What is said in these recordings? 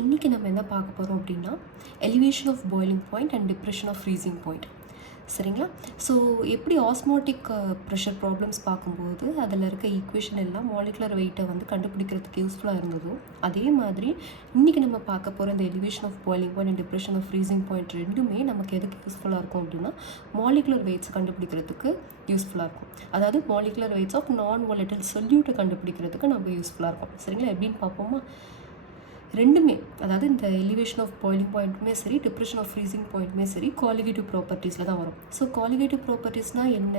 இன்றைக்கி நம்ம என்ன பார்க்க போகிறோம் அப்படின்னா elevation of boiling point and depression of freezing point. சரிங்களா? ஸோ எப்படி ஆஸ்மாட்டிக் ப்ரெஷர் ப்ராப்ளம்ஸ் பார்க்கும்போது அதில் இருக்க ஈக்குவேஷன் எல்லாம் மாலிகுலர் வெயிட்டை வந்து கண்டுபிடிக்கிறதுக்கு யூஸ்ஃபுல்லாக இருந்ததோ, அதே மாதிரி இன்றைக்கி நம்ம பார்க்க போகிற இந்த elevation of boiling point and depression of freezing point ரெண்டுமே நமக்கு எதுக்கு யூஸ்ஃபுல்லாக இருக்கும் அப்படின்னா மாலிகுலர் வெயிட்ஸ் கண்டுபிடிக்கிறதுக்கு யூஸ்ஃபுல்லாக இருக்கும். அதாவது மாலிகுலர் வெயிட்ஸ் ஆஃப் நான் வாலடைல் சொல்யூட்டை கண்டுபிடிக்கிறதுக்கு நம்ம யூஸ்ஃபுல்லாக இருக்கும். சரிங்களா? எப்படின்னு பார்ப்போமா? ரெண்டுமே, அதாவது இந்த எலிவேஷன் ஆஃப் பாய்லிங் பாயிண்ட்டுமே சரி, டிப்ரெஷன் ஆஃப் ஃப்ரீசிங் பாயிண்ட்டுமே சரி, காலிகேட்டிவ் ப்ராப்பர்ட்டிஸில் தான் வரும். ஸோ காலிகேட்டிவ் ப்ராப்பர்ட்டிஸ்னால் என்ன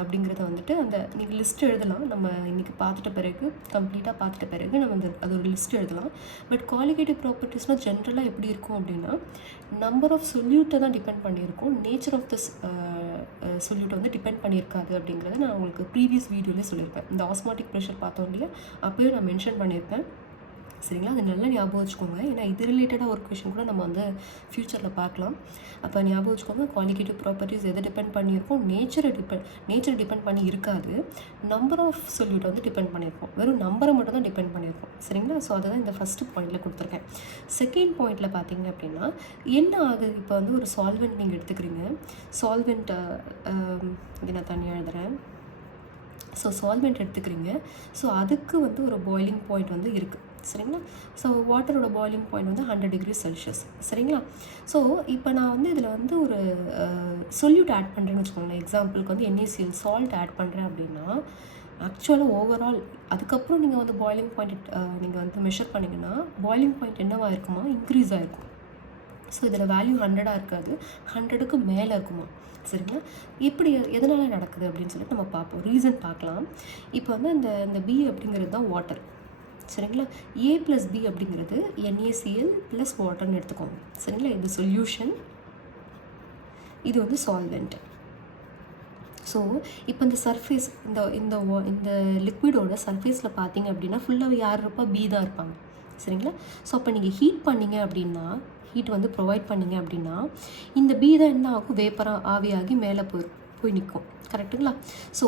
அப்படிங்கிறத வந்துட்டு அந்த நீங்கள் லிஸ்ட் எழுதலாம். நம்ம இன்றைக்கி பார்த்துட்ட பிறகு, கம்ப்ளீட்டாக பார்த்துட்ட பிறகு நம்ம அது ஒரு லிஸ்ட் எழுதலாம். பட் காலிகேட்டிவ் ப்ராப்பர்ட்டிஸ்னால் ஜென்ரலாக எப்படி இருக்கும் அப்படின்னா, நம்பர் ஆஃப் சொல்யூட்டை தான் டிபெண்ட் பண்ணியிருக்கும். நேச்சர் ஆஃப் த சொல்யூட்டை வந்து டிபெண்ட் பண்ணியிருக்காது அப்படிங்கிறத நான் உங்களுக்கு ப்ரீவியஸ் வீடியோலேயே சொல்லியிருப்பேன். இந்த ஆஸ்மாட்டிக் ப்ரெஷர் பார்த்தோம் இல்லையா, அப்போயும் நான் மென்ஷன் பண்ணியிருப்பேன். சரிங்களா? அது நல்லா ஞாபகம் வச்சுக்கோங்க. ஏன்னா இது ரிலேட்டடாக ஒரு கொஷின் கூட நம்ம வந்து ஃப்யூச்சரில் பார்க்கலாம். அப்போ ஞாபகம் வச்சுக்கோங்க, குவாலிகேட்டிவ் ப்ராப்பர்ட்டிஸ் எதை டிபெண்ட் பண்ணியிருக்கோம்? நேச்சரை டிபெண்ட் பண்ணி இருக்காது. நம்பர் ஆஃப் சொல்யூட் வந்து டிபெண்ட் பண்ணியிருக்கோம். வெறும் நம்பரை மட்டும் தான் டிபெண்ட் பண்ணியிருக்கோம். சரிங்களா? ஸோ அதை தான் இந்த ஃபஸ்ட்டு பாயிண்டில் கொடுத்துருக்கேன். செகண்ட் பாயிண்டில் பார்த்தீங்க அப்படின்னா என்ன ஆகுது? இப்போ வந்து ஒரு சால்வெண்ட் நீங்கள் எடுத்துக்கிறீங்க. சால்வெண்ட்டை இது நான் தனியாக எழுதுகிறேன். ஸோ சால்வெண்ட் எடுத்துக்கிறீங்க. ஸோ அதுக்கு வந்து ஒரு பாய்லிங் பாயிண்ட் வந்து இருக்குது. சரிங்களா? ஸோ வாட்டரோட பாய்லிங் பாயிண்ட் வந்து 100 டிகிரி செல்சியஸ். சரிங்களா? ஸோ இப்போ நான் வந்து இதில் வந்து ஒரு சொல்யூட் ஆட் பண்ணுறேன்னு வச்சுக்கோங்களேன். எக்ஸாம்பிளுக்கு வந்து NaCl சால்ட் ஆட் பண்ணுறேன் அப்படின்னா, ஆக்சுவலாக ஓவரால் அதுக்கப்புறம் நீங்கள் வந்து பாய்லிங் பாயிண்ட் நீங்கள் வந்து மெஷர் பண்ணிங்கன்னா பாய்லிங் பாயிண்ட் என்னவாக இருக்குமா? இன்க்ரீஸ் ஆகிருக்கும். ஸோ இதில் வேல்யூ 100 இருக்காது, 100க்கு மேலே இருக்குமா? சரிங்களா? எப்படி எதனால் நடக்குது அப்படின்னு சொல்லிட்டு நம்ம பார்ப்போம். ரீசன் பார்க்கலாம். இப்போ வந்து இந்த பி அப்படிங்கிறது தான் வாட்டர். சரிங்களா? A + B அப்படிங்கிறது NaCl + வாட்டர்னு எடுத்துக்கோங்க. சரிங்களா? இது சொல்யூஷன், இது வந்து சால்வெண்ட். ஸோ இப்போ இந்த சர்ஃபேஸ் இந்த லிக்விடோட சர்ஃபேஸில் பார்த்தீங்க அப்படின்னா ஃபுல்லாக யார் இருப்பா? B தான் இருப்பாங்க. சரிங்களா? ஸோ அப்போ நீங்கள் ஹீட் பண்ணிங்க அப்படின்னா, ஹீட் வந்து ப்ரொவைட் பண்ணிங்க அப்படின்னா இந்த B தான் என்ன ஆகும்? வேப்பராக ஆவியாகி மேலே போய் நிற்கும். கரெக்டுங்களா? ஸோ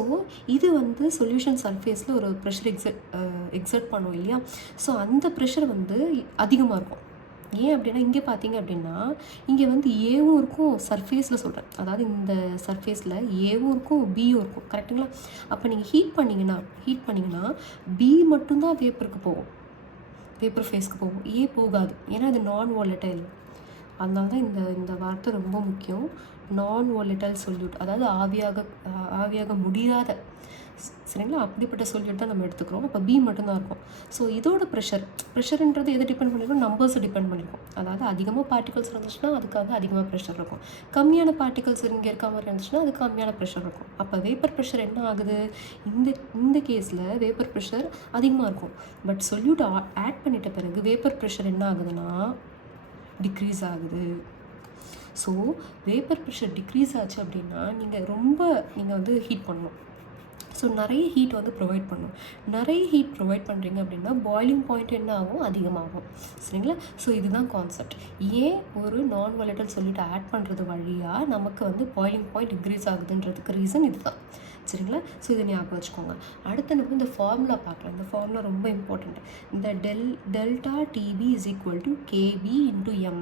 இது வந்து சொல்யூஷன் சர்ஃபேஸில் ஒரு ப்ரெஷர் எக்ஸர்ட் பண்ணும் இல்லையா? ஸோ அந்த ப்ரெஷர் வந்து அதிகமாக இருக்கும். ஏன் அப்படின்னா இங்கே பார்த்தீங்க அப்படின்னா இங்கே வந்து ஏவும் இருக்கும், சர்ஃபேஸில் சொல்கிறேன், அதாவது இந்த சர்ஃபேஸில் ஏவும் இருக்கும், பியும் இருக்கும். கரெக்டுங்களா? அப்போ நீங்கள் ஹீட் பண்ணிங்கன்னா பி மட்டும்தான் வேப்பருக்கு போகும், வேப்பர் ஃபேஸ்க்கு போகும். ஏ போகாது. ஏன்னா இது நான் வாலடைல். அதனால தான் இந்த வார்த்தை ரொம்ப முக்கியம். நான் வாலடைல் சொல்யூட், அதாவது ஆவியாக முடியாத. சரிங்களா? அப்படிப்பட்ட சொல்யூட் தான் நம்ம எடுத்துக்கிறோம். அப்போ பி மட்டும்தான் இருக்கும். ஸோ இதோட ப்ரெஷர்ன்றது எதை டிபெண்ட் பண்ணியிருக்கோம்? நம்பர்ஸை டிபெண்ட் பண்ணியிருக்கோம். அதாவது அதிகமாக பார்ட்டிகல்ஸ் இருந்துச்சுன்னா அதுக்காக அதிகமாக ப்ரெஷர் இருக்கும். கம்மியான பார்ட்டிகல்ஸ் இங்கே இருக்க மாதிரி இருந்துச்சுன்னா அது கம்மியான ப்ரெஷர் இருக்கும். அப்போ வேப்பர் ப்ரெஷர் என்ன ஆகுது? இந்த கேஸில் வேப்பர் ப்ரெஷர் அதிகமாக இருக்கும். பட் சொல்யூட் ஆட் பண்ணிட்ட பிறகு வேப்பர் ப்ரெஷர் என்ன ஆகுதுன்னா டிக்ரீஸ் ஆகுது. ஸோ வேப்பர் ப்ரெஷர் டிக்ரீஸ் ஆச்சு அப்படின்னா நீங்கள் வந்து ஹீட் பண்ணணும். ஸோ நிறைய ஹீட் வந்து ப்ரொவைட் பண்ணணும். நிறைய ஹீட் ப்ரொவைட் பண்ணுறீங்க அப்படின்னா பாய்லிங் பாயிண்ட் என்ன ஆகும்? அதிகமாகும். சரிங்களா? ஸோ இதுதான் கான்செப்ட். ஏன் ஒரு நான் வாலடைல் சொல்யூட் ஆட் பண்ணுறது வழியாக நமக்கு வந்து பாய்லிங் பாயிண்ட் இன்க்ரீஸ் ஆகுதுன்றதுக்கு ரீசன் இதுதான். சரிங்களா? ஸோ இதை ஞாபகம் வச்சுக்கோங்க. அடுத்து நம்ம இந்த ஃபார்முலா பார்க்கலாம். இந்த ஃபார்முலா ரொம்ப இம்பார்ட்டண்ட். இந்த டெல்டா டிபி = KB × M.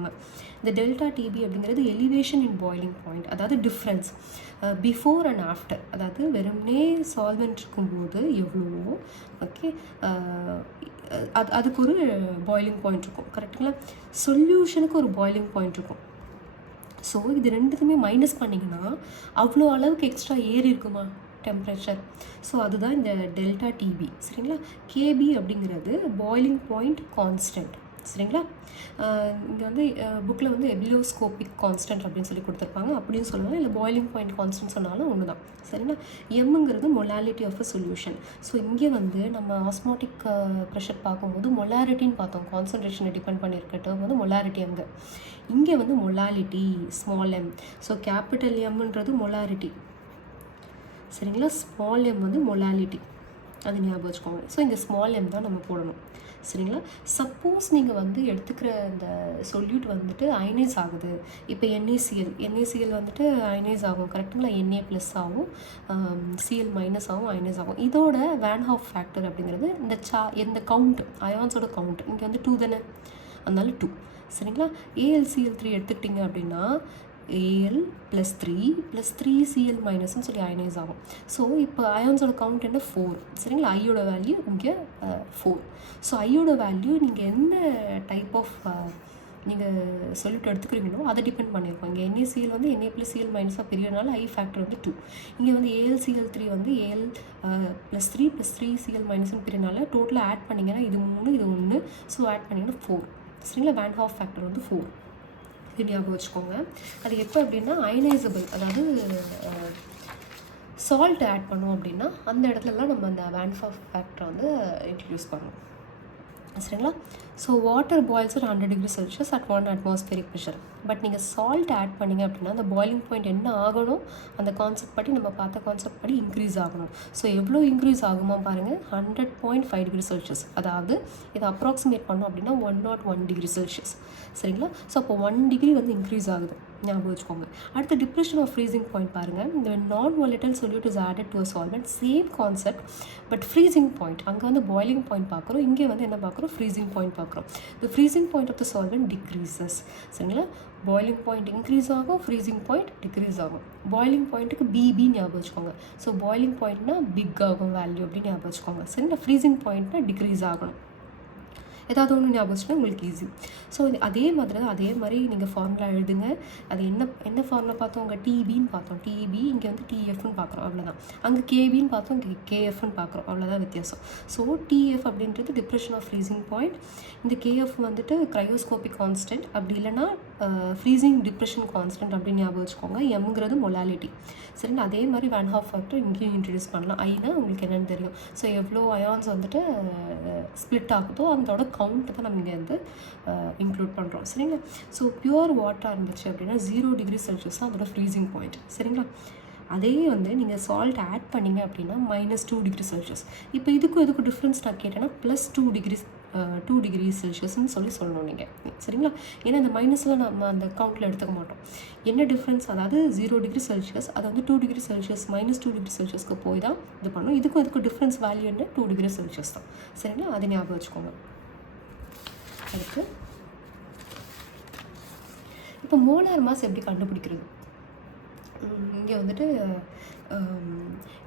இந்த டெல்டா டிபி அப்படிங்கிறது எலிவேஷன் இன் பாய்லிங் பாயிண்ட், அதாவது டிஃப்ரென்ஸ் பிஃபோர் அண்ட் ஆஃப்டர். அதாவது வெறும்னே சால்வெண்ட் இருக்கும்போது எவ்வளவோ, ஓகே, அதுக்கு ஒரு பாய்லிங் பாயிண்ட் இருக்கும். கரெக்டுங்களா? சொல்யூஷனுக்கு ஒரு பாய்லிங் பாயிண்ட் இருக்கும். ஸோ இது ரெண்டுத்துமே மைனஸ் பண்ணிங்கன்னா அவ்வளோ அளவுக்கு எக்ஸ்ட்ரா ஏறி இருக்குமா டெம்பரேச்சர்? ஸோ அதுதான் இந்த டெல்டா டிபி. சரிங்களா? கேபி அப்படிங்கிறது பாய்லிங் பாயிண்ட் கான்ஸ்டன்ட். சரிங்களா? இங்கே வந்து புக்கில் வந்து எபிலியோஸ்கோபிக் கான்ஸ்டன்ட் அப்படின்னு சொல்லி கொடுத்துருப்பாங்க. அப்படின்னு சொல்லலாம், இல்லை பாய்லிங் பாயிண்ட் கான்ஸ்டன்ட் சொன்னாலும் ஒன்று தான். சரிங்களா? எம்ங்கிறது molality of a solution. So இங்கே வந்து நம்ம ஆஸ்மாட்டிக் ப்ரெஷர் பார்க்கும்போது மொலாரிட்டின்னு பார்த்தோம். கான்சன்ட்ரேஷனை டிபெண்ட் பண்ணியிருக்கட்டும் வந்து மொலாரிட்டி. இங்கே வந்து molality small M. So capital எம்ன்றது மொலாரிட்டி. சரிங்களா? ஸ்மால் எம் வந்து மொலாலிட்டி. அது ஞாபகம் வச்சுக்கோங்க. ஸோ இந்த ஸ்மால் எம் தான் நம்ம போடணும். சரிங்களா? சப்போஸ் நீங்கள் வந்து எடுத்துக்கிற இந்த சொல்யூட் வந்துட்டு அயனைஸ் ஆகுது. இப்போ NaCl வந்துட்டு அயனைஸ் ஆகும். கரெக்டுங்களா? Na+ ஆகும், Cl- ஆகும், அயனைஸ் ஆகும். இதோட வேன் ஹாஃப் ஃபேக்டர் அப்படிங்கிறது இந்த கவுண்ட், அயான்ஸோட கவுண்ட் இங்கே வந்து 2 தானே. அதனால 2. சரிங்களா? AlCl3 எடுத்துக்கிட்டிங்க அப்படின்னா Al + 3 + 3Cl மைனஸ்ன்னு சொல்லி அயனைஸ் ஆகும். ஸோ இப்போ அயான்ஸோட கவுண்ட் என்ன 4. சரிங்களா? ஐயோட வேல்யூ இங்கே 4. ஸோ ஐயோட வேல்யூ நீங்கள் என்ன டைப் ஆஃப் நீங்கள் சொல்லிட்டு எடுத்துக்கிறீங்களோ அதை டிபெண்ட் பண்ணியிருக்கோம். இங்கே NaCl வந்து Na + Cl மைனஸாக பிரியறனால I ஃபேக்டர் வந்து 2. இங்கே வந்து AlCl3 வந்து Al + 3 + 3Cl மைனஸ்ன்னு பிரியறனால டோட்டலாக ஆட் பண்ணிங்கன்னா இது 3 இது 1. ஸோ ஆட் பண்ணிங்கன்னா 4. சரிங்களா? Van Hoff ஃபேக்டர் வந்து 4. இது ஞாபகம் வச்சுக்கோங்க. அது எப்போ அப்படின்னா அயனைசபிள், அதாவது சால்ட் ஆட் பண்ணோம் அப்படின்னா அந்த இடத்துலலாம் நம்ம அந்த Van Hoff ஃபேக்டரை வந்து இன்ட்ரடியூஸ் பண்ணோம். சரிங்களா? So water boils at 100 degree Celsius at 1 atmospheric pressure. But நீங்கள் சால்ட் ஆட் பண்ணிங்க அப்படின்னா அந்த பாயிலிங் பாயிண்ட் என்ன ஆகணும், அந்த கான்செப்ட் படி நம்ம பார்த்த கான்செப்ட் படி இன்க்ரீஸ் ஆகணும். ஸோ எவ்வளோ இன்க்ரீஸ் ஆகுமா பாருங்கள், 100.5 degree Celsius. அதாவது இதை அப்ராக்சிமேட் பண்ணோம் அப்படின்னா 101 degree Celsius. சரிங்களா? ஸோ அப்போ 1 degree வந்து இன்க்ரீஸ் ஆகுது, ஞாபகம் வச்சுக்கோங்க. அடுத்து டிப்ரெஷன் ஆஃப் ஃப்ரீசிங் பாயிண்ட் பாருங்கள். இந்த நான் volatile solute is added to a solvent, same concept, but freezing point அங்கே வந்து பாயிலிங் பாயிண்ட் பார்க்குறோம், இங்கே வந்து என்ன பார்க்குறோம், ஃப்ரீசிங் பாயிண்ட் பார்க்குறோம். the freezing point of the solvent decreases. சரிங்களா? பாயிலிங் பாயிண்ட் இன்க்ரீஸ் ஆகும், ஃப்ரீசிங் பாயிண்ட் டிக்ரீஸ் ஆகும். பாயிலிங் பாயிண்ட்டுக்கு BB ஞாபகம் வச்சுக்கோங்க. ஸோ பாயிலிங் பாயிண்ட்னா பிக் ஆகும் வேல்யூ அப்படின்னு ஞாபகம் வச்சுக்கோங்க. சரிங்களா? ஃப்ரீசிங் பாயிண்ட்னா டிக்ரீஸ் ஆகணும். ஏதாவது ஒன்று ஞாபகம் வச்சுன்னா உங்களுக்கு ஈஸி. ஸோ அதே மாதிரி தான், அதே மாதிரி நீங்கள் ஃபார்முலா எழுதுங்க. அது என்ன ஃபார்முலா பார்த்தோம், அங்கே டிபின்னு பார்த்தோம், டிபி இங்கே வந்து டிஎஃப்னு பார்க்குறோம், அவ்வளோதான். அங்கே கேபின்னு பார்த்தோம், இங்கே கேஎஃப்னு பார்க்குறோம், அவ்வளோதான் வித்தியாசம். ஸோ டிஎஃப் அப்படின்றது டிப்ரெஷன் ஆஃப் ஃப்ரீசிங் பாயிண்ட், இந்த கேஎஃப் வந்துட்டு க்ரையோஸ்கோபிக் கான்ஸ்டன்ட், அப்படி இல்லைனா ஃப்ரீசிங் டிப்ரெஷன் கான்ஸ்டன்ட் அப்படின்னு ஞாபகம் வச்சுக்கோங்க. எம்ங்கிறது மொலாலிட்டி. சரிங்களா? அதே மாதிரி Van Hoff ஃபேக்டர் இங்கேயும் இன்ட்ரடியூஸ் பண்ணலாம். ஐனா உங்களுக்கு என்னென்னு தெரியும். ஸோ எவ்வளோ அயான்ஸ் வந்துட்டு ஸ்ப்ளிட் ஆகுதோ அதோட கவுண்ட் தான் நம்ம இங்கே வந்து இன்க்ளூட் பண்ணுறோம். சரிங்களா? ஸோ பியூர் வாட்டராக இருந்துச்சு அப்படின்னா 0 degree Celsius தான் அதோட ஃப்ரீசிங் பாயிண்ட். சரிங்களா? அதே வந்து நீங்கள் சால்ட் ஆட் பண்ணிங்க அப்படின்னா -2 degree Celsius. இப்போ இதுக்கும் டிஃப்ரென்ஸ் நான் கேட்டேன்னா +2 degree Celsiusன்னு சொல்லணும் நீங்கள். சரிங்களா? ஏன்னா இந்த மைனஸில் நம்ம அந்த கவுண்டில் எடுத்துக்க மாட்டோம். என்ன டிஃப்ரென்ஸ், அதாவது 0 degree Celsius அது வந்து 2 degree Celsius -2 degree Celsiusக்கு போய் தான் இது பண்ணும். இதுக்கும் டிஃப்ரென்ஸ் வேல்யூ என்ன, 2 degree Celsius தான். சரிங்களா? அது ஞாபகம் வச்சுக்கோங்க. அடுத்து இப்போ மோலார் மாஸ் எப்படி கண்டுபிடிக்கிறது, இங்கே வந்துட்டு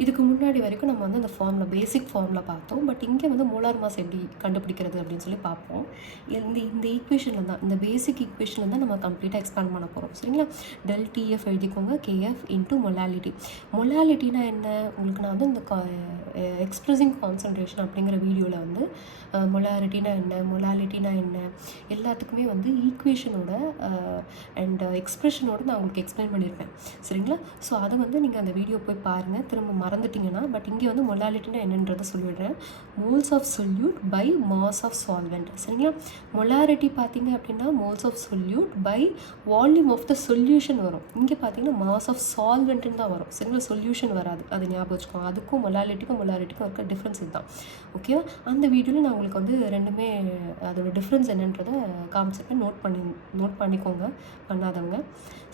இதுக்கு முன்னாடி வரைக்கும் நம்ம வந்து அந்த ஃபார்முலா, பேசிக் ஃபார்முலா பார்த்தோம். பட் இங்கே வந்து மோலார் மாஸ் எப்படி கண்டுபிடிக்கிறது அப்படின்னு சொல்லி பார்ப்போம். இந்த ஈக்குவேஷனில் தான், இந்த பேசிக் ஈக்குவேஷனில் தான் நம்ம கம்ப்ளீட்டாக எக்ஸ்பேண்ட் பண்ண போகிறோம். சரிங்களா? டெல் டிஎஃப் எழுதிக்கோங்க, கேஎஃப் இன்ட்டு மொலாலிட்டி. மொலாலிட்டினா என்ன, உங்களுக்கு நான் வந்து இந்த எக்ஸ்ப்ரெஸிங் கான்சன்ட்ரேஷன் அப்படிங்கிற வீடியோவில் வந்து மொலாரிட்டினா என்ன, மொலாலிட்டினா என்ன, எல்லாத்துக்குமே வந்து ஈக்குவேஷனோட அண்ட் எக்ஸ்ப்ரெஷனோட நான் உங்களுக்கு எக்ஸ்பிளைன் பண்ணியிருப்பேன். சரிங்களா? ஸோ அதை வந்து நீங்கள் அந்த வீடியோ போய் பாருங்கள், திரும்ப மறந்துட்டிங்கன்னா. பட் இங்கே வந்து மொலாலிட்டினா என்னன்றதை சொல்லிவிடுறேன். Moles of solute by mass of solvent. சரிங்களா? மொலாரிட்டி பார்த்தீங்க அப்படின்னா moles of solute by volume of the solution வரும். இங்கே பார்த்தீங்கன்னா மாஸ் ஆஃப் சால்வெண்ட்டுன்னு தான் வரும். சரிங்களா? சொல்யூஷன் வராது, அது ஞாபகம் வச்சுக்கோங்க. அதுக்கும் மொலாரிட்டிக்கும் இருக்க டிஃப்ரென்ஸ் இதுதான். ஓகேவா? அந்த வீடியோவில் நான் உங்களுக்கு வந்து ரெண்டுமே அதோட டிஃப்ரென்ஸ் என்னன்றதை காமிச்சிருக்கேன், நோட் பண்ணிக்கோங்க பண்ணாதவங்க.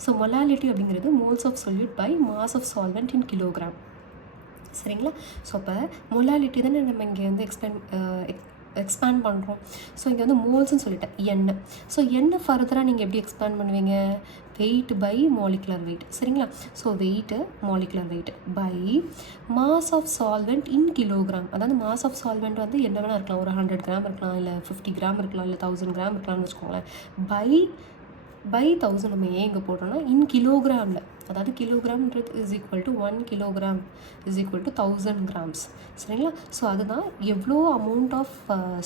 ஸோ மொலாலிட்டி அப்படிங்கிறது moles of solute by mass of solvent in kilogram. சரிங்களா? ஸோ அப்போ மொலாலிட்டி தானே நம்ம இங்கே வந்து எக்ஸ்பேண்ட் பண்ணுறோம். ஸோ இங்கே வந்து மோல்ஸ்ன்னு சொல்லிட்டேன், எண்ணெய். ஸோ எண்ணெய் ஃபர்தராக நீங்கள் எப்படி எக்ஸ்பேண்ட் பண்ணுவீங்க, வெயிட் பை மாலிகுலர் வெயிட். சரிங்களா? So weight molecular weight by mass of solvent in kilogram. அதாவது மாஸ் ஆஃப் சால்வெண்ட் வந்து என்ன வேணால் இருக்கலாம், ஒரு 100 கிராம் இருக்கலாம், இல்லை 50 கிராம் இருக்கலாம், இல்லை 1000 கிராம் இருக்கலாம்னு வச்சுக்கோங்களேன். பை 1000 நம்ம ஏன் இங்கே போடுறோன்னா இன் கிலோகிராமில், அதாவது கிலோகிராம்ன்றது is equal to 1 kilogram is equal to 1000 grams. சரிங்களா? ஸோ அதுதான் எவ்வளோ amount of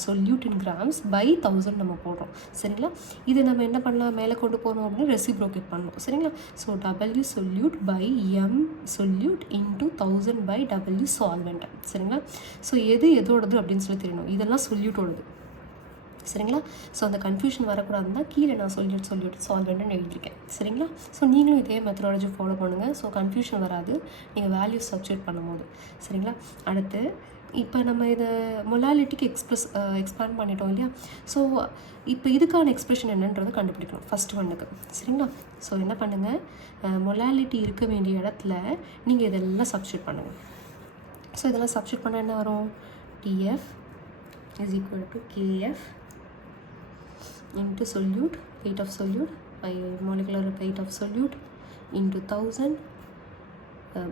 solute in grams by 1000 நம்ம போடுறோம். சரிங்களா? இது நம்ம என்ன பண்ணலாம், மேலே கொண்டு போகணும் அப்படின்னு ரெசிப்ரோகேட் பண்ணணும். சரிங்களா? So W solute by M solute into 1000 by W solvent. சரிங்களா? ஸோ எதோடது அப்படின்னு சொல்லி தெரியணும். இதெல்லாம் சொல்யூட்டோடது. சரிங்களா? ஸோ அந்த கன்ஃபியூஷன் வரக்கூடாதுன்னா கீழே நான் சொல்லிட்டு சால்வெண்ட்னு எழுதியிருக்கேன். சரிங்களா? ஸோ நீங்களும் இதே மெத்தடாலஜி ஃபாலோ பண்ணுங்கள். ஸோ கன்ஃபியூஷன் வராது நீங்கள் வேல்யூஸ் சப்ஸ்டிட்யூட் பண்ணும்போது. சரிங்களா? அடுத்து இப்போ நம்ம இதை மொலாலிட்டிக்கு எக்ஸ்பேண்ட் பண்ணிட்டோம் இல்லையா? ஸோ இப்போ இதுக்கான எக்ஸ்பிரஷன் என்னன்றதை கண்டுபிடிக்கணும் ஃபஸ்ட் ஒன்றுக்கு. சரிங்களா? ஸோ என்ன பண்ணுங்கள், மொலாலிட்டி இருக்க வேண்டிய இடத்துல நீங்கள் இதெல்லாம் சப்ஸ்டிட்யூட் பண்ணுங்கள். ஸோ இதெல்லாம் சப்ஸ்டிட்யூட் பண்ணால் என்ன வரும், DF is equal to KF into solute, weight of solute by molecular weight of solute into 1000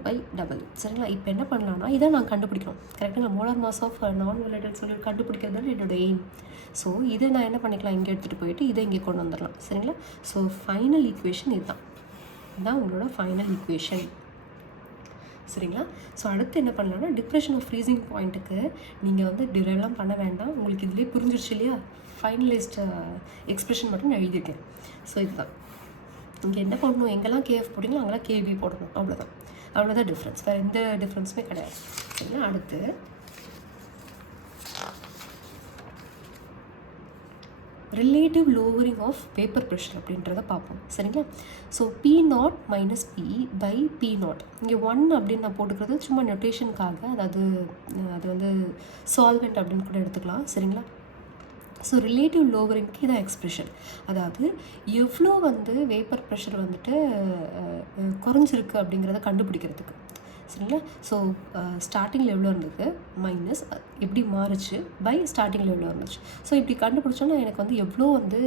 by double. சரிங்களா? இப்போ என்ன பண்ணலாம்னா இதை நான் கண்டுபிடிக்கணும். கரெக்டாக மோலார் மாஸ் ஆஃப் நான் volatile solute கண்டுபிடிக்கிறது என்னோட எய்ம். ஸோ இதை நான் என்ன பண்ணிக்கலாம், இங்கே எடுத்துகிட்டு போயிட்டு இதை இங்கே கொண்டு வந்துடலாம். சரிங்களா? ஸோ ஃபைனல் ஈக்குவேஷன் இதுதான். இதுதான் உங்களோட ஃபைனல் ஈக்குவேஷன். சரிங்களா? ஸோ அடுத்து என்ன பண்ணலாம்னா டிப்ரெஷன் ஆஃப் ஃப்ரீசிங் பாயிண்ட்டுக்கு நீங்கள் வந்து டிரைவ்லாம் பண்ண வேண்டாம். உங்களுக்கு இதிலே புரிஞ்சிருச்சு இல்லையா? ஃபைனலைஸ்ட் எக்ஸ்பிரஷன் மட்டும் நான் எழுதியிருக்கேன். ஸோ இதுதான் இங்கே என்ன பண்ணணும், எங்கெல்லாம் கேஎஃப் போட்டிங்களோ அங்கெல்லாம் கேபி போடணும். அவ்வளோதான் டிஃப்ரென்ஸ், வேறு எந்த டிஃப்ரென்ஸுமே கிடையாது. சரிங்களா? அடுத்து relative lowering of vapour pressure அப்படின்றத பார்ப்போம். சரிங்களா? So P0 minus P by P0 இங்கே 1 அப்படின்னு நான் போட்டுக்கிறது சும்மா நொட்டேஷனுக்காக, அதாவது அது வந்து சால்வெண்ட் அப்படின்னு கூட எடுத்துக்கலாம். சரிங்களா? ஸோ ரிலேட்டிவ் லோவரிங்க்கு இதான் எக்ஸ்பிரஷன், அதாவது எவ்வளோ வந்து வேப்பர் ப்ரெஷர் வந்துட்டு குறைஞ்சிருக்கு அப்படிங்கிறத கண்டுபிடிக்கிறதுக்கு. சரிங்களா? ஸோ ஸ்டார்டிங்கில் எவ்வளோ இருந்தது மைனஸ் எப்படி மாறுச்சு பை ஸ்டார்டிங்கில் எவ்வளோ இருந்துச்சு. ஸோ இப்படி கண்டுபிடிச்சோன்னா எனக்கு வந்து எவ்வளோ வந்து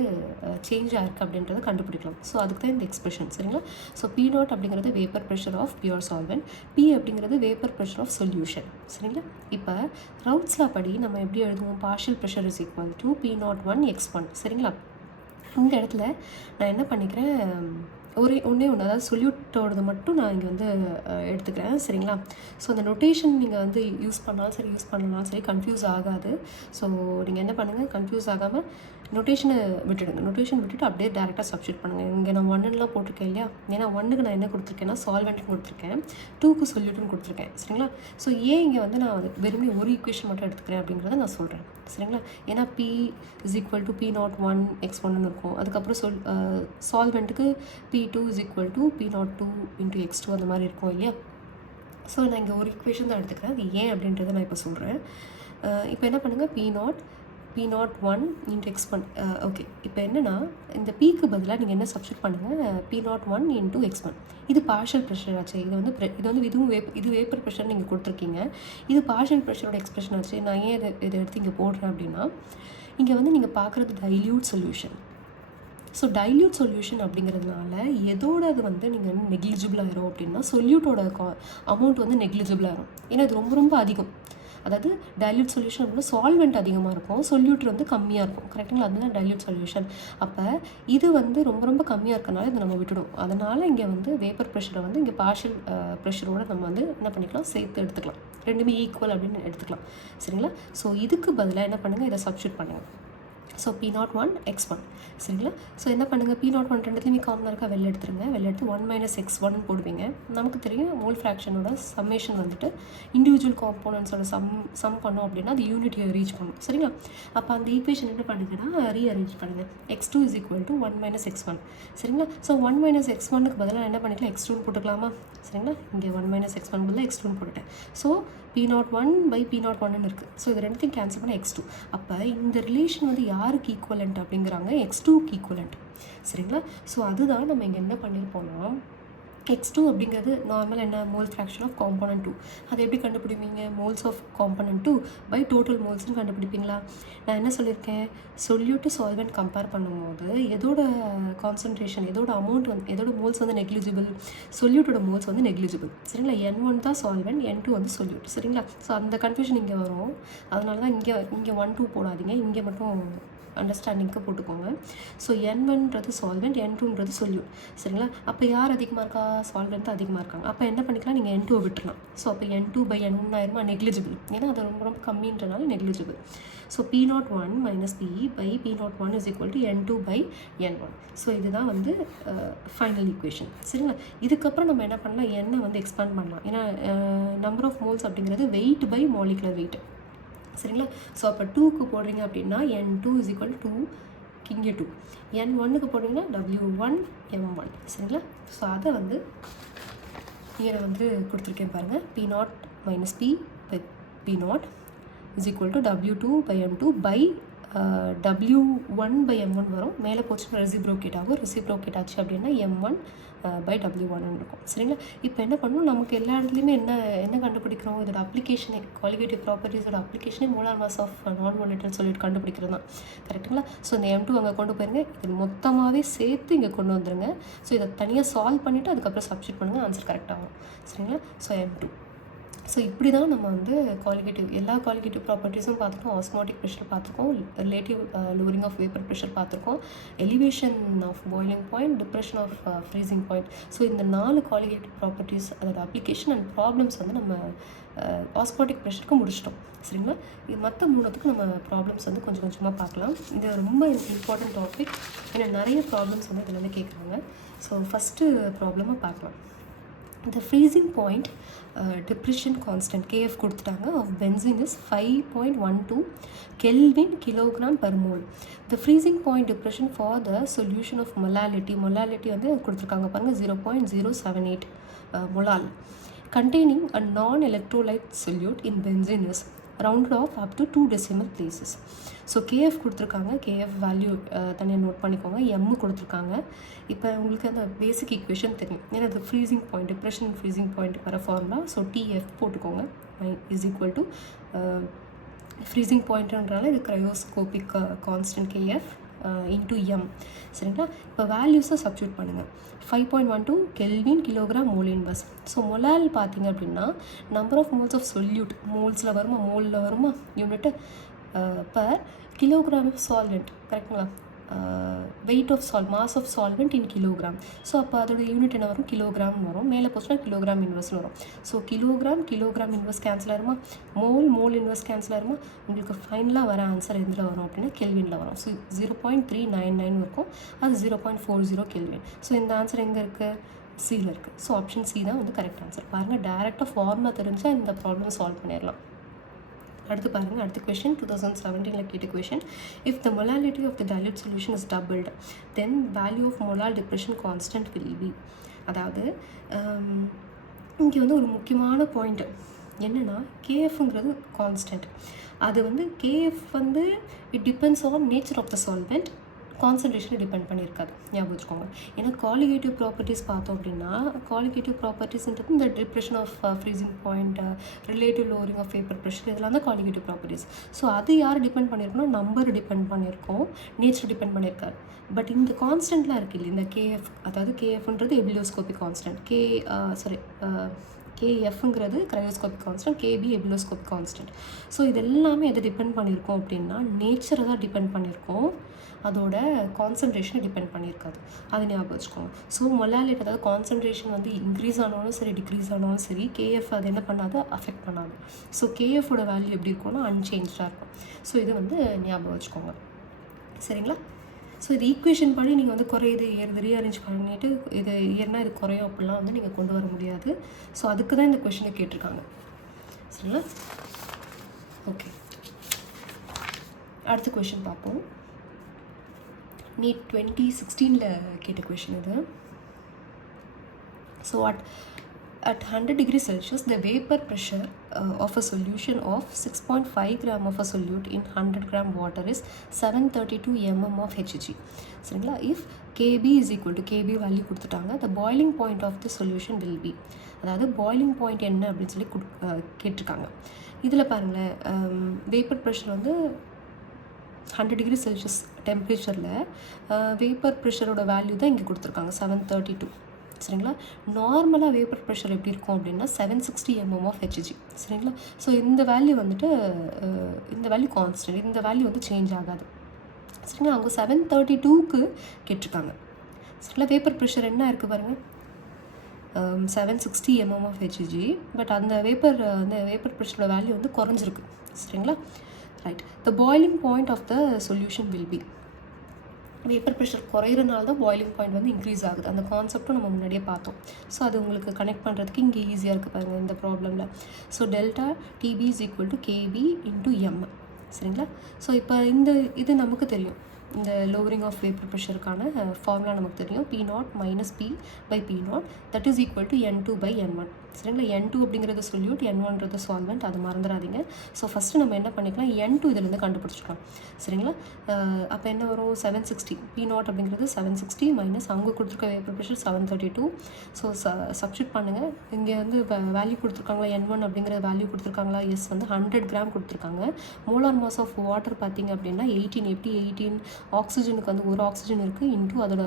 சேஞ்ச் ஆயிருக்கு அப்படின்றத கண்டுபிடிக்கலாம். ஸோ அதுக்கு தான் இந்த எக்ஸ்பிரஷன். சரிங்களா? ஸோ P0 அப்படிங்கிறது vapour pressure of pure solvent, P அப்படிங்கிறது வேப்பர் ப்ரெஷர் ஆஃப் சொல்யூஷன். சரிங்களா? இப்போ ரவுட்ஸ்லா படி நம்ம எப்படி எழுதுவோம், partial pressure is equal to P01 x1. சரிங்களா? இந்த இடத்துல நான் என்ன பண்ணிக்கிறேன், ஒன்று அதாவது சொல்யூட்டோடது மட்டும் நான் இங்கே வந்து எடுத்துக்கிறேன். சரிங்களா? ஸோ அந்த நொட்டேஷன் நீங்கள் வந்து யூஸ் பண்ணலாம் சரி கன்ஃபியூஸ் ஆகாது. ஸோ நீங்கள் என்ன பண்ணுங்கள், கன்ஃபியூஸ் ஆகாமல் நொட்டேஷனை விட்டுடுங்க. நொட்டேஷன் விட்டுட்டு அப்படியே டேரெக்டாக சப்ஸ்டியூட் பண்ணுங்கள். இங்கே நான் 1லாம் போட்டிருக்கேன் இல்லையா? ஏன்னா 1க்கு நான் என்ன கொடுத்துருக்கேன்னா சால்வெண்ட்னு கொடுத்துருக்கேன், 2க்கு சொல்யூட்னு கொடுத்துருக்கேன். சரிங்களா? ஸோ ஏன் இங்கே வந்து நான் வெறுமனே ஒரு ஈக்குவேஷன் மட்டும் எடுத்துக்கிறேன் அப்படிங்கிறத நான் சொல்கிறேன். சரிங்களா? ஏன்னா P is equal to P01 x1ன்னு இருக்கும். அதுக்கப்புறம் சால்வெண்ட்டுக்கு P2 is equal to P02 into x2 அந்த மாதிரி இருக்கும் இல்லையா? ஸோ நான் இங்கே ஒரு ஈக்குவேஷன் தான் எடுத்துக்கிறேன். அது ஏன் அப்படின்றத நான் இப்போ சொல்கிறேன். இப்போ என்ன பண்ணுங்கள், P01 இன்ட்டு x1. ஓகே, இப்போ என்னென்னா இந்த Pக்கு பதிலாக நீங்கள் என்ன சப்ஸ்டியூட் பண்ணுங்கள், P01 இன்ட்டு x1. இது பார்ஷியல் ப்ரெஷர் ஆச்சு. இது வேப்பர் ப்ரெஷர் நீங்கள் கொடுத்துருக்கீங்க. இது பார்ஷியல் ப்ரெஷரோட எக்ஸ்பிரஷன் ஆச்சு. நான் ஏன் இதை எடுத்து இங்கே போடுறேன் அப்படின்னா, இங்கே வந்து நீங்கள் பார்க்குறது dilute solution. So dilute solution அப்படிங்கிறதுனால எதோட அது வந்து நீங்கள் நெக்லிஜிபிள் ஆகிரும் அப்படின்னா சொல்யூட்டோட அமௌண்ட் வந்து நெக்லிஜிபிள் ஆகிரும். ஏன்னா இது ரொம்ப ரொம்ப அதிகம். அதாவது டைல்யூட் சொல்யூஷன் அப்படின்னா சால்வெண்ட் அதிகமாக இருக்கும், சொல்யூட் வந்து கம்மியாக இருக்கும். கரெக்டுங்களா? அதுதான் டைல்யூட் சொல்யூஷன். அப்போ இது வந்து ரொம்ப ரொம்ப கம்மியாக இருக்கனால இதை நம்ம விட்டுடும். அதனால் இங்கே வந்து வேப்பர் ப்ரெஷரை வந்து இங்கே பார்ஷியல் ப்ரெஷரோடு நம்ம வந்து என்ன பண்ணிக்கலாம், சேர்த்து எடுத்துக்கலாம். ரெண்டுமே ஈக்குவல் அப்படின்னு எடுத்துக்கலாம். சரிங்களா? ஸோ இதுக்கு பதிலாக என்ன பண்ணுங்கள், இதை சப்ஸ்டியூட் பண்ணுங்கள். So P01 x1. சரிங்களா? ஸோ என்ன பண்ணுங்கள், P01 ரெண்டுத்துலேயுமே காமனாக இருக்கா, வெளில எடுத்துருங்க. வெளில எடுத்து 1 - x1 போடுவீங்க. நமக்கு தெரியும் மோல் ஃப்ராக்ஷனோட சம்மேஷன் வந்துட்டு இண்டிவிஜுவல் காம்போனன்ட்ஸோட சம் பண்ணோம் அப்படின்னா அது யூனிட்டியை ரீச் பண்ணும். சரிங்களா? அப்போ அந்த ஈக்குவேஷன் என்ன பண்ணுங்கன்னா ரீஅரேஞ்ச் பண்ணுங்கள். x2 is equal to 1 - x1. சரிங்களா? ஸோ 1 - x1க்கு பதிலாக என்ன பண்ணிக்கலாம், x2 போட்டுக்கலாமா? சரிங்களா? இங்கே 1 - x1 பதிலாக x2 போட்டுட்டேன். ஸோ P01 by P01ன்னு இருக்குது. ஸோ இது ரெண்டுத்தையும் கேன்சல் பண்ண x2. அப்போ இந்த ரிலேஷன் வந்து யாருக்கு ஈக்குவலண்ட் அப்படிங்கிறாங்க, x2க்கு ஈக்குவலண்ட். சரிங்களா? ஸோ அதுதான் நம்ம இங்கே என்ன பண்ணியிருப்போம்னா, x2 அப்படிங்கிறது நார்மல் என்ன, மோல் ஃப்ராக்ஷன் ஆஃப் காம்போனன்ட் 2. அதை எப்படி கண்டுபிடிப்பீங்க, moles of component 2 by total மோல்ஸ்ன்னு கண்டுபிடிப்பீங்களா? நான் என்ன சொல்லியிருக்கேன், சொல்யூட்டு சால்வெண்ட் கம்பேர் பண்ணும்போது எதோட கான்சன்ட்ரேஷன், எதோட அமௌண்ட் வந்து, எதோட மோல்ஸ் வந்து நெக்லிஜிபிள், சொல்யூட்டோட மோல்ஸ் வந்து நெக்லிஜிபிள். சரிங்களா? N1 தான் சால்வெண்ட், N2 வந்து சொல்யூட். சரிங்களா? ஸோ அந்த கன்ஃபியூஷன் இங்கே வரும். அதனால தான் இங்கே 1 2 போடாதீங்க, இங்கே மட்டும் அண்டர்ஸ்டாண்டிங்க்கு போட்டுக்கோங்க. ஸோ N1ன்றது சால்வெண்ட், N2ன்றது சொல்யூட். சரிங்களா? அப்போ யார் அதிகமாக இருக்கா, சால்வெண்ட் தான் அதிகமாக இருக்காங்க. அப்போ என்ன பண்ணிக்கலாம், நீங்கள் N2 விட்டுலாம். ஸோ அப்போ N2 by N1 ஆயிருமா, நெக்லிஜிபிள். ஏன்னா அது ரொம்ப ரொம்ப கம்மின்றனால negligible. So P01 - P by P01 is equal to N2 by N1. So இதுதான் வந்து ஃபைனல் ஈக்குவேஷன். சரிங்களா? இதுக்கப்புறம் நம்ம என்ன பண்ணலாம், N வந்து எக்ஸ்பேண்ட் பண்ணலாம். ஏன்னா நம்பர் ஆஃப் மோல்ஸ் அப்படிங்கிறது வெயிட் பை மாலிகுலர் வெயிட். சரிங்களா? ஸோ அப்போ 2க்கு போடுறீங்க அப்படின்னா N2 இஸ் ஈக்குவல் டு இங்கே 2, N1க்கு போட்டிங்கன்னா W1 M1. சரிங்களா? ஸோ அதை வந்து இங்கே நான் வந்து கொடுத்துருக்கேன் பாருங்கள். P0 - P by P0 is equal to W2 by M2 by W1/M1 வரும். மேலே போச்சுன்னா ரெசிப்ரோகேட் ஆகும். ரெசிப்ரோகேட் ஆச்சு அப்படின்னா M1/W1 இருக்கும். சரிங்களா? இப்போ என்ன பண்ணணும், நமக்கு எல்லா இடத்துலையுமே என்ன கண்டுபிடிக்கிறோம், இதோட அப்ளிகேஷனே காலிகேட்டிவ் ப்ராப்பர்ட்டிஸோட அப்ளிகேஷனே மோலார் மாஸ் ஆஃப் நான் வாலடைல்னு சொல்லிட்டு கண்டுபிடிக்கிறது தான். கரெக்டுங்களா? ஸோ இந்த M2 அங்கே கொண்டு போயிருங்க, இது மொத்தமாகவே சேர்த்து இங்கே கொண்டு வந்துடுங்க. ஸோ இதை தனியாக சால்வ் பண்ணிவிட்டு அதுக்கப்புறம் சப்ஸ்டிட் பண்ணுங்கள், ஆன்சர் கரெக்டாகும். சரிங்களா? So M2. ஸோ இப்படி தான் நம்ம வந்து எல்லா காலிகேட்டிவ் ப்ராப்பர்ட்டிஸும் பார்த்துருக்கோம். ஆஸ்மாட்டிக் ப்ரெஷர் பார்த்துருக்கோம், relative lowering of vapour pressure பார்த்துருக்கோம், elevation of boiling point, depression of freezing point. So இந்த 4 காலிகேட்டிவ் ப்ராப்பர்ட்டிஸ் அதோட அப்ளிகேஷன் அண்ட் ப்ராப்ளம்ஸ் வந்து நம்ம ஆஸ்மாட்டிக் ப்ரெஷருக்கு முடிச்சிட்டோம். சரிங்களா? இது மற்ற 3த்துக்கு நம்ம ப்ராப்ளம்ஸ் வந்து கொஞ்சம் கொஞ்சமாக பார்க்கலாம். இது ரொம்ப இம்பார்ட்டன்ட் டாபிக், ஏன்னா நிறைய ப்ராப்ளம்ஸ் வந்து இதில் வந்து கேட்குறாங்க. ஸோ ஃபஸ்ட்டு ப்ராப்ளமாக பார்க்கலாம். The freezing point depression constant KF கொடுத்துட்டாங்க of benzene is 5.12 Kelvin kilogram per mole. The freezing point depression for the solution of molality வந்து கொடுத்துருக்காங்க பாருங்கள் 0.078 molal containing a non-electrolyte solute in benzene is rounded off up to 2 decimal places. So KF கொடுத்துருக்காங்க, KF value தனியாக note பண்ணிக்கோங்க, M கொடுத்துருக்காங்க. இப்போ உங்களுக்கு அந்த பேசிக் ஈக்குவேஷன் தெரியும், ஏன்னா அது freezing point, depression freezing point வர ஃபார்முலா. ஸோ TF போட்டுக்கோங்க, இஸ் ஈக்குவல் டு ஃப்ரீசிங் பாயிண்ட்ன்றனால இது க்ரையோஸ்கோபிக் கான்ஸ்டன்ட் KF இன்டூ M. சரிங்களா? இப்போ வேல்யூஸை சப்ஸ்டியூட் பண்ணுங்கள். 5.12 Kelvin kilogram mole inverse. So molal பார்த்தீங்க அப்படின்னா number of moles of solute, மோல்ஸில் வருமா, மோலில் வருமா unit, per kilogram of solvent. கரெக்டுங்களா? Weight of mass of solvent in kilogram. So அப்போ அதோட யூனிட் என்ன வரும், கிலோகிராம்னு வரும். மேலே போச்சுன்னா கிலோகிராம் இன்வெர்ஸ்னு வரும். ஸோ கிலோகிராம் இன்வெர்ஸ் கேன்சல் ஆயிருமா, மோல் இன்வெர்ஸ் கேன்சல் ஆயிருமா. உங்களுக்கு ஃபைனலாக வர ஆன்சர் எதில் வரும் அப்படின்னா கெல்வினில் வரும். ஸோ 0.399 இருக்கும், அது 0.40 கெல்வின். ஸோ இந்த ஆன்சர் எங்கே இருக்குது, சியில் இருக்குது. ஸோ ஆப்ஷன் சி தான் வந்து கரெக்ட் ஆன்சர். பாருங்கள், டேரெக்டாக ஃபார்முலா தெரிஞ்சால் இந்த ப்ராப்ளம் சால்வ் பண்ணிடலாம். அடுத்து பாருங்கள், அடுத்த கொஷின் 2017 கேட்ட question. If the molality of the dilute solution is doubled then value of molal depression constant will be. அதாவது இங்கே வந்து ஒரு முக்கியமான பாயிண்ட்டு என்னென்னா, கேஎஃப்ங்கிறது கான்ஸ்டன்ட். அது வந்து கேஎஃப் வந்து it depends on nature of the solvent, கான்சன்ட்ரேஷனை டிபெண்ட் பண்ணியிருக்காது, ஞாபகம் வச்சுக்கோங்க. ஏன்னா காலிகேட்டிவ் ப்ராப்பர்ட்டிஸ் பார்த்தோம் அப்படின்னா, காலிகேட்டிவ் ப்ராப்பர்ட்டிஸ்ன்றது இந்த depression of freezing point, relative lowering of vapour pressure, இதெல்லாம் தான் காலிகேட்டிவ் ப்ராப்பர்ட்டிஸ். ஸோ அது யார் டிபெண்ட் பண்ணியிருக்கோம்னா, நம்பர் டிபெண்ட் பண்ணியிருக்கோம், நேச்சர் டிபெண்ட் பண்ணியிருக்காரு. பட் இந்த கான்ஸ்டன்ட்லாம் இருக்குது இல்லை, இந்த கேஎஃப், அதாவது கேஎஃப்ன்றது எபிலியோஸ்கோபிக் கான்ஸ்டன்ட், கேஎஃப்ங்கிறது cryoscopic constant, Kb ebullioscopic constant. So இது எல்லாமே எதை டிபெண்ட் பண்ணியிருக்கோம் அப்படின்னா, நேச்சரை தான் டிபெண்ட் பண்ணியிருக்கோம், அதோட கான்சன்ட்ரேஷனை டிபெண்ட் பண்ணியிருக்காது. அது ஞாபகம் வச்சுக்கோங்க. ஸோ மொலாலிட்டி, அதாவது கான்சன்ட்ரேஷன் வந்து இன்க்ரீஸ் ஆனாலும் சரி டிக்ரீஸ் ஆனாலும் சரி, கேஎஃப் அது என்ன பண்ணாது, அஃபெக்ட் பண்ணாது. ஸோ கேஎஃபோட வேல்யூ எப்படி இருக்கும்னா அன்சேஞ்சாக இருக்கும். ஸோ இது வந்து ஞாபகம் வச்சுக்கோங்க. சரிங்களா? ஸோ இது ஈக்குவேஷன் படி நீங்கள் வந்து குறையுது ஏறுது ரீஅரேஞ்ச் பண்ணிவிட்டு இது ஏறினா இது குறையும் அப்படிலாம் வந்து நீங்கள் கொண்டு வர முடியாது. ஸோ அதுக்கு தான் இந்த கொஷினை கேட்டிருக்காங்க. சரிங்களா? ஓகே, அடுத்த கொஷின் பார்ப்போம். NEET 2016 கேட்ட கொஷின் இது. So at 100 degrees Celsius, the vapor pressure of a solution of 6.5 gram of a solute in 100 gram water is 732 mm of Hg. சரிங்களா? if kb is equal to kb value கொடுத்துட்டாங்க, the boiling point of the solution will be, அதாவது boiling point என்ன அப்படின்னு சொல்லி கேட்டிருக்காங்க. இதில் பாருங்களேன், vapour pressure வந்து 100 டிகிரி செல்சியஸ் டெம்பரேச்சரில் வேப்பர் ப்ரெஷரோட வேல்யூ தான் இங்கே கொடுத்துருக்காங்க, 732. சரிங்களா? நார்மலாக வேப்பர் ப்ரெஷர் எப்படி இருக்கும் அப்படின்னா 760 mm of Hg. சரிங்களா? ஸோ இந்த வேல்யூ வந்துட்டு இந்த வேல்யூ கான்ஸ்டன்ட், இந்த வேல்யூ வந்து சேஞ்ச் ஆகாது. சரிங்களா? அவங்க 732க்கு கேட்டிருக்காங்க. சரிங்களா? வேப்பர் ப்ரெஷர் என்ன இருக்குது பாருங்கள், 760 mm of Hg. பட் அந்த வேப்பர் ப்ரெஷரோட வேல்யூ வந்து குறைஞ்சிருக்கு. சரிங்களா? Right. The boiling point of the solution will be, vapour pressure குறையிறனால தான் பாய்லிங் பாயிண்ட் வந்து இன்க்ரீஸ் ஆகுது. அந்த கான்செப்டும் நம்ம முன்னாடியே பார்த்தோம். ஸோ அது உங்களுக்கு கனெக்ட் பண்ணுறதுக்கு இங்கே ஈஸியாக இருக்குது பாருங்கள் இந்த ப்ராப்ளமில். So delta Tb is equal to Kb into m. சரிங்களா? ஸோ இப்போ இது நமக்கு தெரியும், இந்த லோவரிங் ஆஃப் வேப்பர் ப்ரெஷருக்கான ஃபார்முலா நமக்கு தெரியும், P0 - P/P0 that is equal to N2/N1. சரிங்களா. N2 அப்படிங்கிறது சொல்யூட், N1ன்றது சால்வெண்ட், அது மறந்துடாதீங்க. ஸோ ஃபஸ்ட்டு நம்ம என்ன பண்ணிக்கலாம், N2 இதிலேருந்து கண்டுபிடிச்சிக்கலாம். சரிங்களா. அப்போ என்ன வரும், 760 P0 அப்படிங்கிறது 760 மைனஸ் அங்கே கொடுத்துருக்க வேப்பர் ப்ரெஷர் 732. ஸோ சப்ஸ்டியூட் பண்ணுங்கள். இங்கே வந்து வேல்யூ கொடுத்துருக்காங்களா, N1 அப்படிங்கிற வேல்யூ கொடுத்துருக்காங்களா, எஸ் வந்து 100 கிராம் கொடுத்துருக்காங்க. மோலார் மாஸ் ஆஃப் வாட்டர் பார்த்தீங்க அப்படின்னா 18. எப்படி 18, ஆக்சிஜனுக்கு வந்து ஒரு ஆக்சிஜன் இருக்குது இன்டூ அதோட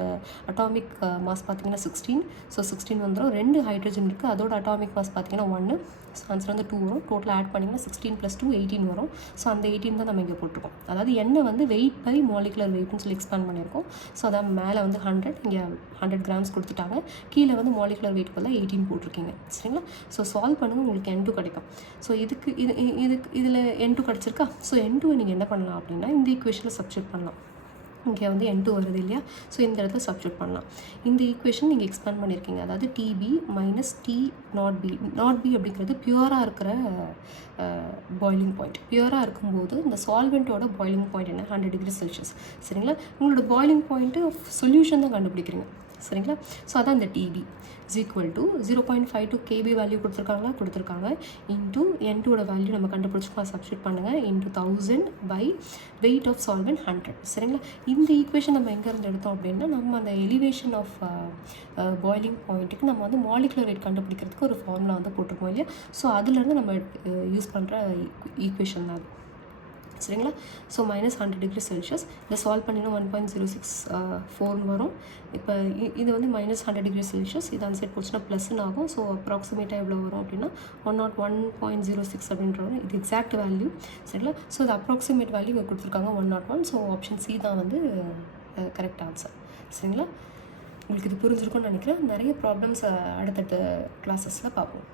அட்டாமிக் மாஸ் பார்த்தீங்கன்னா 16. ஸோ 16 வந்துடும். 2 ஹைட்ரஜன் இருக்குது, அதோட அட்டாமிக் மாஸ் பார்த்தீங்கன்னா 1. ஸோ ஆன்சர் வந்து 2 வரும். டோட்டல் ஆட் பண்ணிங்கன்னா 16 + 2 18 வரும். ஸோ அந்த 18 தான் நம்ம இங்கே போட்டிருக்கோம். அதாவது என்ன வந்து வெயிட் பை மாலிகுலர் வெயிட்னு சொல்லி எக்ஸ்பேண்ட் பண்ணியிருக்கோம். ஸோ அதான் மேலே வந்து 100, இங்கே 100 கிராம்ஸ் கொடுத்துட்டாங்க, கீழே வந்து மாலிகுலர் வெயிட் பதில் 18 போட்டிருக்கீங்க. சரிங்களா. ஸோ சால்வ் பண்ணுங்கள், உங்களுக்கு N2 கிடைக்கும். ஸோ இதில் N2 கிடச்சிருக்கா. ஸோ N2 நீங்கள் என்ன பண்ணலாம் அப்படின்னா இந்த ஈக்குவேஷனில் சப்ஸ்டியூட் பண்ணலாம். இங்கே வந்து N2 வருது இல்லையா. ஸோ இந்த இடத்துல சப்ஸ்டியூட் பண்ணலாம். இந்த ஈக்குவேஷன் நீங்கள் எக்ஸ்பேண்ட் பண்ணியிருக்கீங்க. அதாவது TB minus T0B. Not be அப்படிங்கிறது பியூராக இருக்கிற பாய்லிங் பாயிண்ட். பியூராக இருக்கும்போது இந்த சால்வெண்ட்டோட பாய்லிங் பாயிண்ட் என்ன, 100 டிகிரி செல்சியஸ். சரிங்களா. உங்களோட பாய்லிங் பாயிண்ட்டு சொல்யூஷன் தான் கண்டுபிடிக்கிறீங்க. சரிங்களா. ஸோ அதான் இந்த TB is equal to 0.52 KB value கொடுத்துருக்காங்க இன்டூ N2ஓட வேல்யூ நம்ம கண்டுபிடிச்சிக்கலாம். சப்ஸ்டியூட் பண்ணுங்கள் into 1000 by weight of solvent 100. சரிங்களா. இந்த ஈக்குவேஷன் நம்ம எங்கேருந்து எடுத்தோம் அப்படின்னா நம்ம அந்த எலிவேஷன் ஆஃப் பாய்லிங் பாயிண்ட்டுக்கு நம்ம வந்து மாலிகுலர் வெயிட் கண்டுபிடிக்கிறதுக்கு ஒரு ஃபார்முலா வந்து போட்டிருக்கோம் இல்லையா. ஸோ அதுலேருந்து நம்ம யூஸ் பண்ணுற ஈக்குவேஷன் தான். சரிங்களா. So minus 100 degree Celsius. இதை சால்வ் பண்ணினா 1.064 வரும். இப்போ இது வந்து மைனஸ் 100 டிகிரி செல்சியஸ், இது அந்த சைட் போச்சுன்னா ப்ளஸ்ன்னு ஆகும். ஸோ அப்ராக்சிமேட்டாக எவ்வளோ வரும் அப்படின்னா 101.06 அப்படின்ற இது எக்ஸாக்ட் வேல்யூ. சரிங்களா. ஸோ இது அப்ராக்சிமேட் வேல்யூ இங்கே கொடுத்துருக்காங்க 101. ஸோ ஆப்ஷன் சி தான் வந்து கரெக்ட் ஆன்சர். சரிங்களா. உங்களுக்கு இது புரிஞ்சிருக்கும்னு நினைக்கிறேன். நிறைய ப்ராப்ளம்ஸ் அடுத்தடுத்த கிளாஸஸில் பார்ப்போம்.